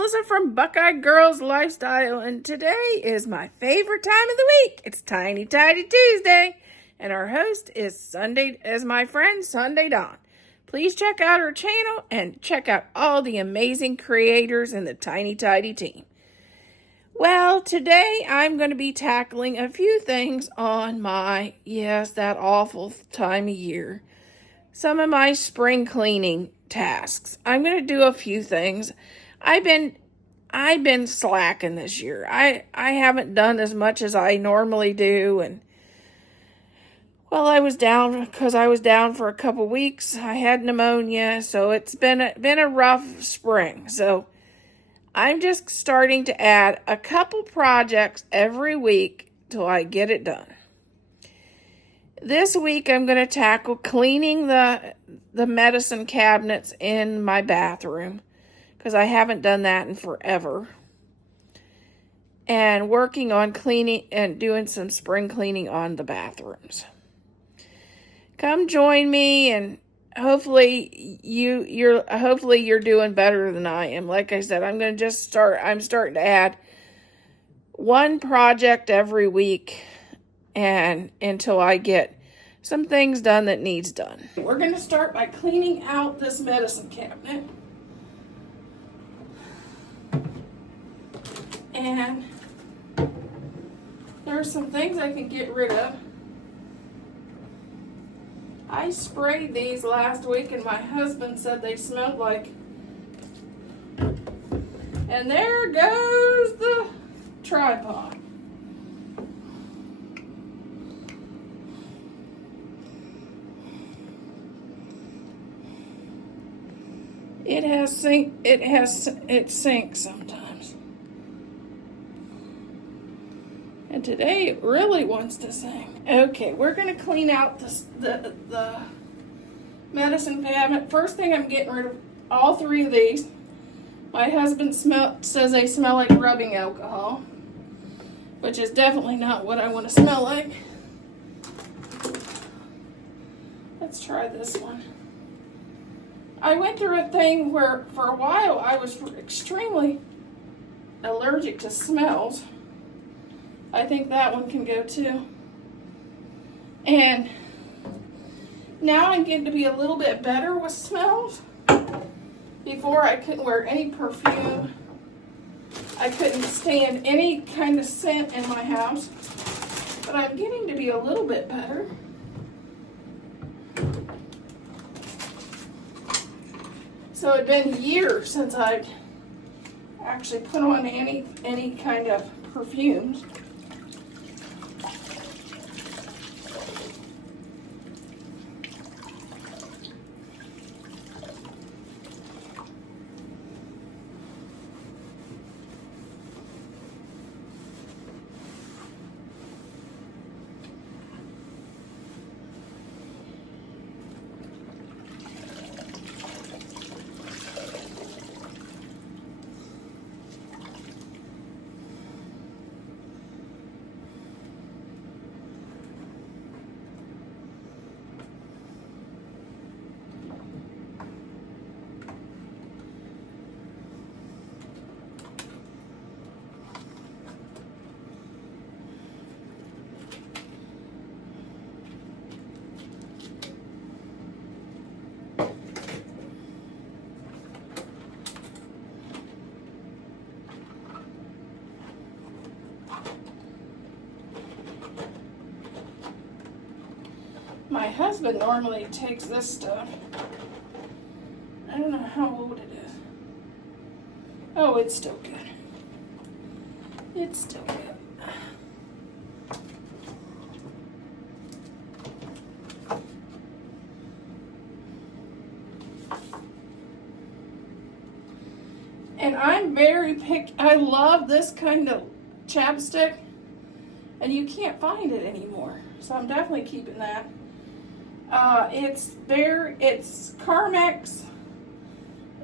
Melissa from Buckeye Girls Lifestyle, and today is my favorite time of the week. It's Tiny Tidy Tuesday, and our host is my friend Sunday Dawn. Please check out her channel and check out all the amazing creators in the Tiny Tidy team. Well, today I'm going to be tackling a few things on that awful time of year. Some of my spring cleaning tasks. I'm going to do a few things. I've been slacking this year. I haven't done as much as I normally do, and I was down for a couple weeks. I had pneumonia, so it's been a rough spring. So I'm just starting to add a couple projects every week till I get it done. This week I'm going to tackle cleaning the medicine cabinets in my bathroom, because I haven't done that in forever. And working on cleaning and doing some spring cleaning on the bathrooms. Come join me, and hopefully you're doing better than I am. Like I said, I'm starting to add one project every week and until I get some things done that needs done. We're going to start by cleaning out this medicine cabinet. And there's some things I can get rid of. I sprayed these last week and my husband said they smelled like. And there goes the tripod. It sinks sometimes. And today it really wants to sing. Okay, we're going to clean out the medicine cabinet. First thing, I'm getting rid of all three of these. My husband says they smell like rubbing alcohol, which is definitely not what I want to smell like. Let's try this one. I went through a thing where for a while I was extremely allergic to smells. I think that one can go too. And now I'm getting to be a little bit better with smells. Before I couldn't wear any perfume. I couldn't stand any kind of scent in my house. But I'm getting to be a little bit better. So it'd been years since I'd actually put on any kind of perfumes. My husband normally takes this stuff. I don't know how old it is. Oh, it's still good. It's still good. And I'm very picky. I love this kind of chapstick, and you can't find it anymore. So I'm definitely keeping that. It's Carmex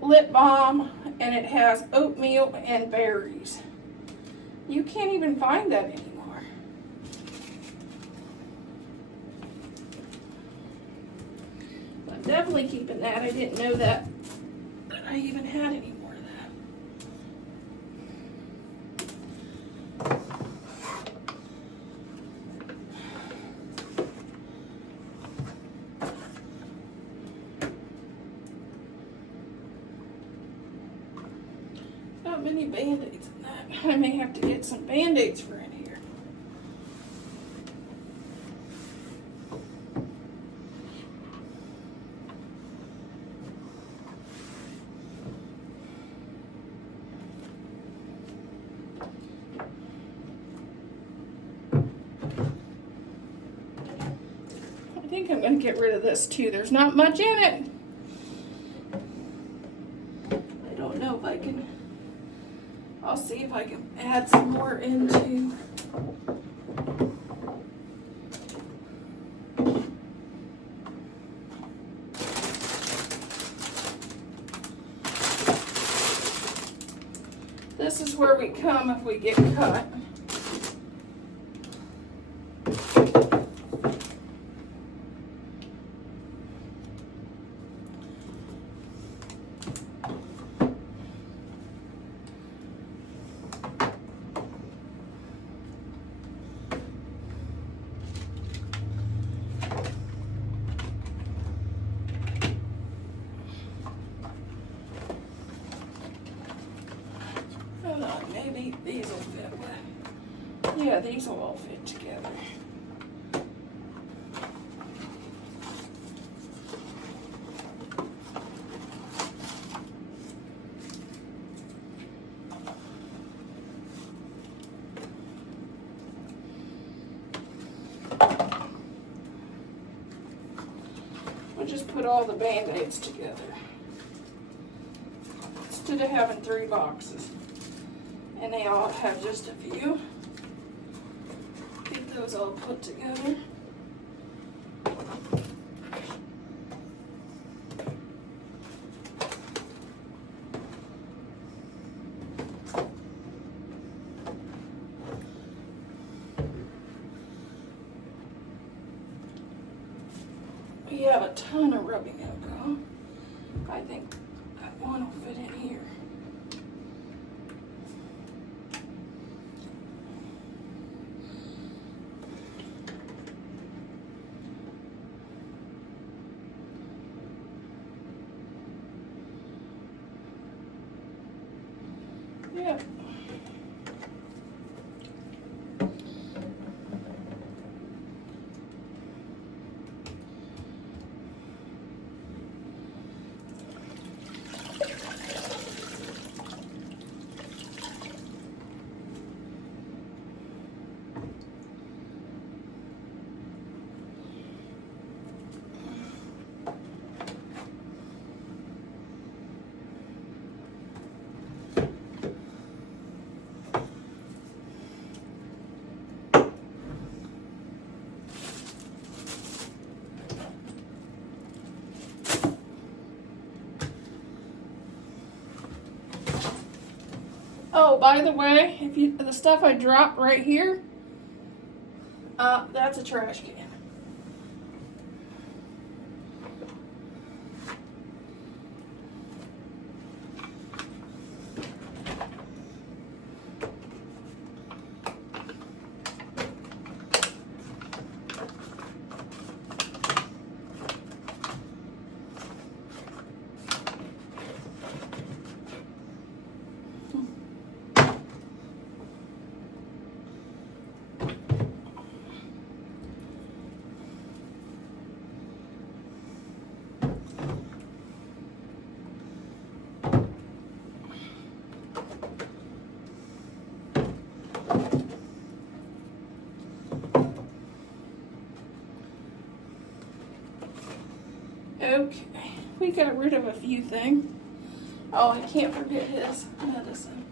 lip balm, and it has oatmeal and berries. You can't even find that anymore. I'm definitely keeping that. I didn't know that I even had any more of Not many Band-Aids in that. I may have to get some Band-Aids for in here. I think I'm going to get rid of this too. There's not much in it. I don't know if I can. I'll see if I can add some more into. This is where we come if we get cut. Maybe these will fit with. Yeah, these will all fit together. We'll just put all the Band-Aids together instead of having 3 boxes. And they all have just a few. Get those all put together. We have a ton of rubbing alcohol. I think that one will fit in here. Yeah. Oh, by the way, the stuff I dropped right here, that's a trash can. Okay, we got rid of a few things. Oh, I can't forget his medicine.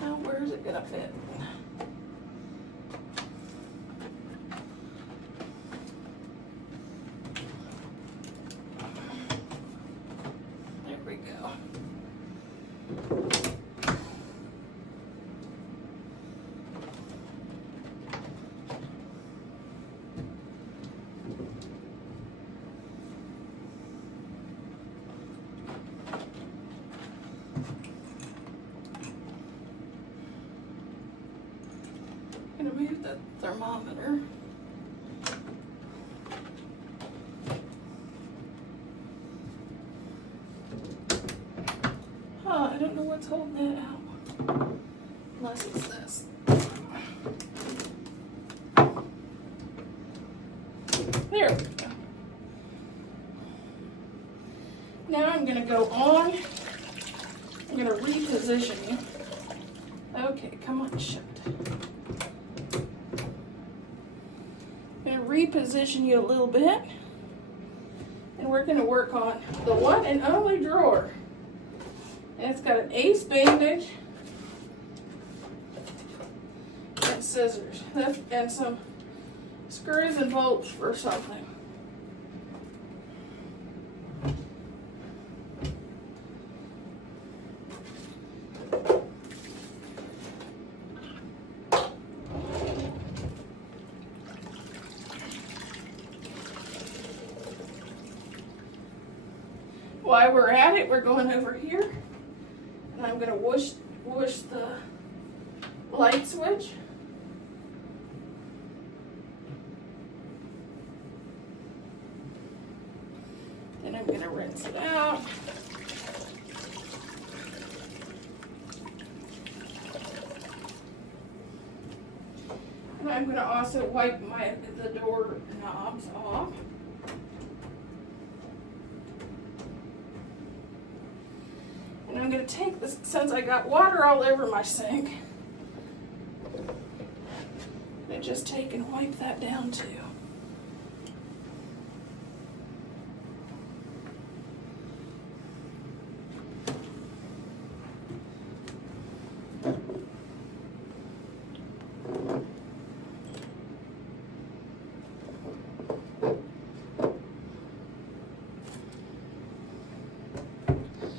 Now, where's it gonna fit? There we go. Gonna move the thermometer. I don't know what's holding that out. Unless it's this. There we go. Now I'm going to go on. I'm going to reposition you. Okay, come on, shut. I'm going to reposition you a little bit. And we're going to work on the one and only drawer. And it's got an ace bandage and scissors and some screws and bolts for something. While we're at it, we're going over here, and I'm going to whoosh the light switch. Then I'm going to rinse it out. And I'm going to also wipe the door knobs off. And I'm going to take this, since I got water all over my sink, and just take and wipe that down too.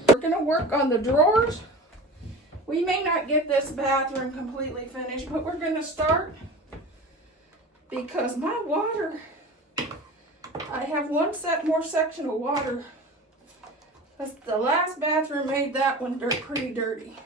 We're going to work on the drawers. We may not get this bathroom completely finished, but we're going to start because my water, I have one more section of water. The last bathroom made that one pretty dirty.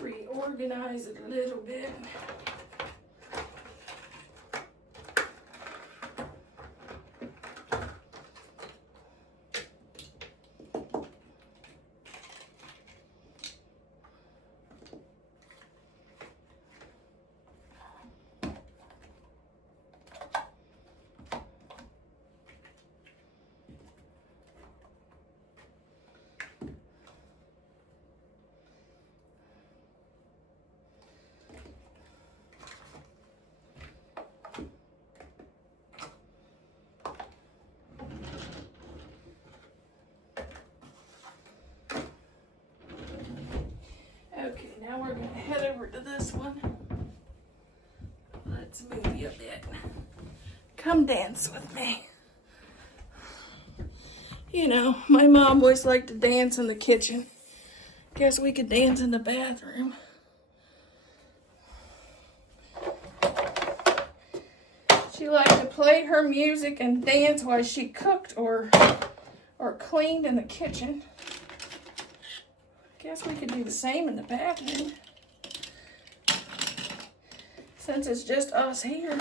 Reorganize it a little bit. Okay, now we're going to head over to this one. Let's move you a bit. Come dance with me. You know, my mom always liked to dance in the kitchen. Guess we could dance in the bathroom. She liked to play her music and dance while she cooked or cleaned in the kitchen. Guess we could do the same in the bathroom. Since it's just us here.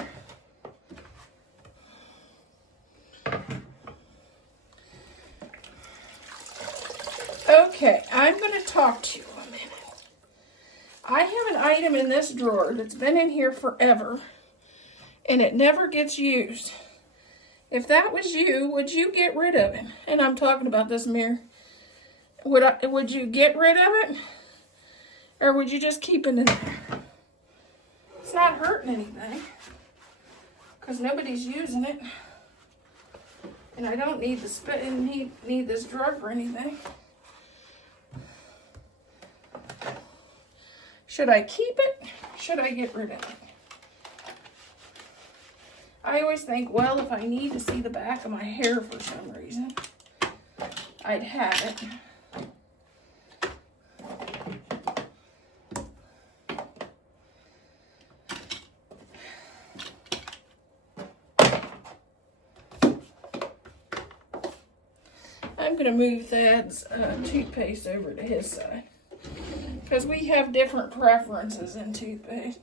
Okay, I'm going to talk to you I have an item in this drawer that's been in here forever, and it never gets used. If that was you, would you get rid of it? And I'm talking about this mirror. Would you get rid of it? Or would you just keep it in there? It's not hurting anything, because nobody's using it. And I don't need need this drawer for anything. Should I keep it? Should I get rid of it? I always think, well, if I need to see the back of my hair for some reason, I'd have it. I'm going to move Thad's toothpaste over to his side, because we have different preferences in toothpaste.